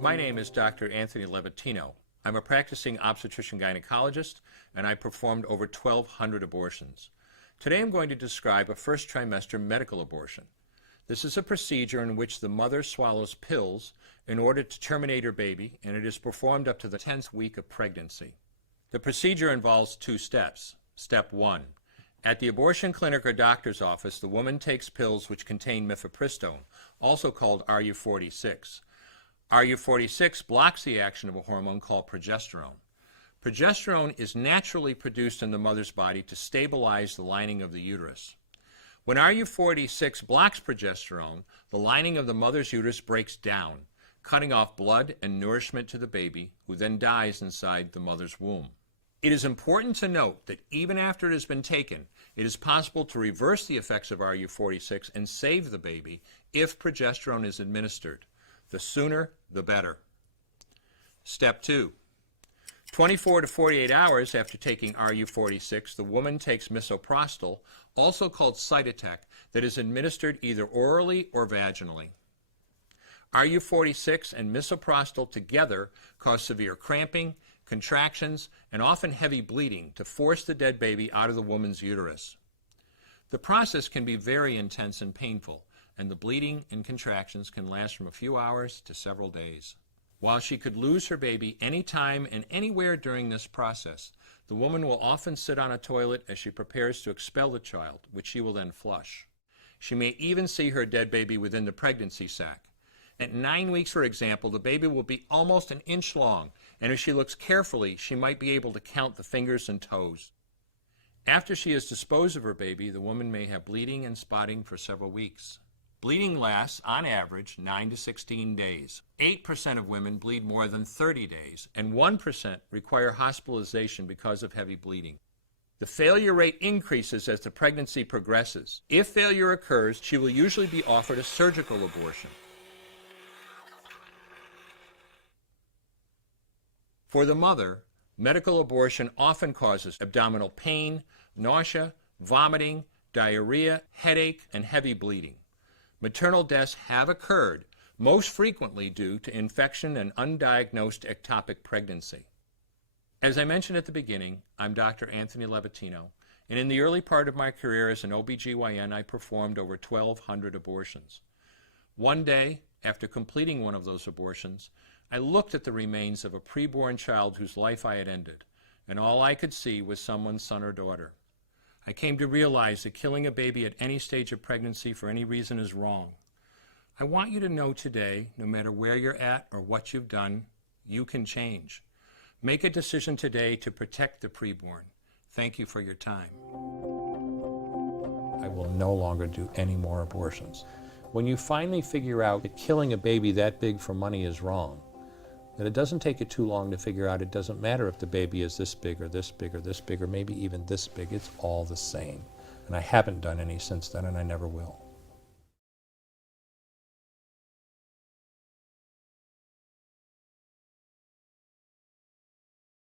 My name is Dr. Anthony Levatino. I'm a practicing obstetrician-gynecologist, and I performed over 1,200 abortions. Today I'm going to describe a first trimester medical abortion. This is a procedure in which the mother swallows pills in order to terminate her baby, and it is performed up to the 10th week of pregnancy. The procedure involves 2 steps. Step 1. At the abortion clinic or doctor's office, the woman takes pills which contain mifepristone, also called RU46. RU46 blocks the action of a hormone called progesterone. Progesterone is naturally produced in the mother's body to stabilize the lining of the uterus. When RU46 blocks progesterone, the lining of the mother's uterus breaks down, cutting off blood and nourishment to the baby, who then dies inside the mother's womb. It is important to note that even after it has been taken, it is possible to reverse the effects of RU46 and save the baby if progesterone is administered. The sooner, the better. Step 2. 24 to 48 hours after taking RU46, the woman takes misoprostol, also called Cytotec, that is administered either orally or vaginally. RU46 and misoprostol together cause severe cramping, contractions, and often heavy bleeding to force the dead baby out of the woman's uterus. The process can be very intense and painful, and the bleeding and contractions can last from a few hours to several days. While she could lose her baby any time and anywhere during this process, the woman will often sit on a toilet as she prepares to expel the child, which she will then flush. She may even see her dead baby within the pregnancy sac. At 9 weeks, for example, the baby will be almost an inch long, and if she looks carefully, she might be able to count the fingers and toes. After she has disposed of her baby, the woman may have bleeding and spotting for several weeks. Bleeding lasts, on average, 9 to 16 days. 8% of women bleed more than 30 days, and 1% require hospitalization because of heavy bleeding. The failure rate increases as the pregnancy progresses. If failure occurs, she will usually be offered a surgical abortion. For the mother, medical abortion often causes abdominal pain, nausea, vomiting, diarrhea, headache, and heavy bleeding. Maternal deaths have occurred, most frequently due to infection and undiagnosed ectopic pregnancy. As I mentioned at the beginning, I'm Dr. Anthony Levatino, and in the early part of my career as an OBGYN, I performed over 1,200 abortions. One day, after completing one of those abortions, I looked at the remains of a preborn child whose life I had ended, and all I could see was someone's son or daughter. I came to realize that killing a baby at any stage of pregnancy for any reason is wrong. I want you to know today, no matter where you're at or what you've done, you can change. Make a decision today to protect the preborn. Thank you for your time. I will no longer do any more abortions. When you finally figure out that killing a baby that big for money is wrong, that it doesn't take you too long to figure out it doesn't matter if the baby is this big or this big or this big or maybe even this big, it's all the same. And I haven't done any since then, and I never will.